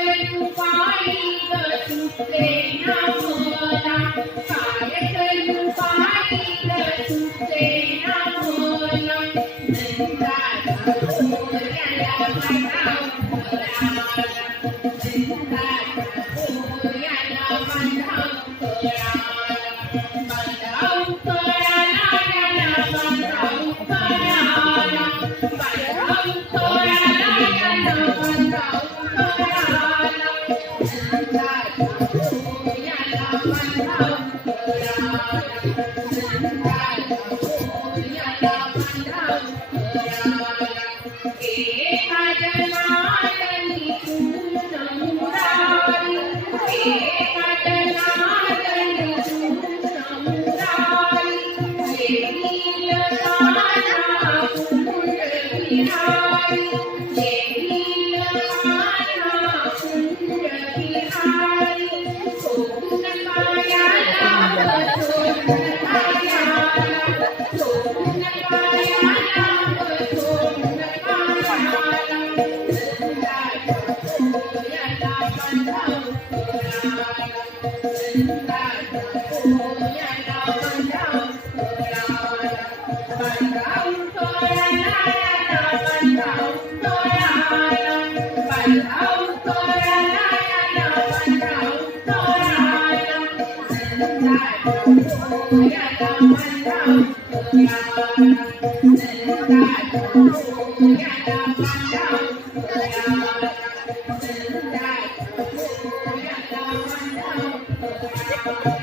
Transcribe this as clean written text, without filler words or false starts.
करू पायी ग तुझे नाम मला काय करू पायी ग तुझे नाम मला नंदाच्या मोरयाला बांधाव फळाला नंदाच्या मोरयाला बांधाव फळाला बांधाव फळाला याला बांधाव फळाला बांधाव फळाला याला बांधाव फळाला नंदाच्या मोरयाला बांधाव फळाला नंदाच्या मोरयाला बांधाव फळाला एका जनार्दनी तून मुरारी एका जनार्दनी तून मुरारी येईल कान्हा कुंड बिहारी येईल कान्हा कुंड बिहारी सोडून मायाला सोडून मायाला सोडून मायाला सोडून मायाला नंदाच्या मोरयाला बांधाव फळाला नंदाच्या मोरयाला बांधाव फळाला बांधाव फळाला याला बांधाव फळाला बांधाव फळाला याला बांधाव फळाला नंदाच्या मोरयाला बांधाव फळाला नंदाच्या मोरयाला बांधाव फळाला नंदाच्या मोरयाला बांधाव फळाला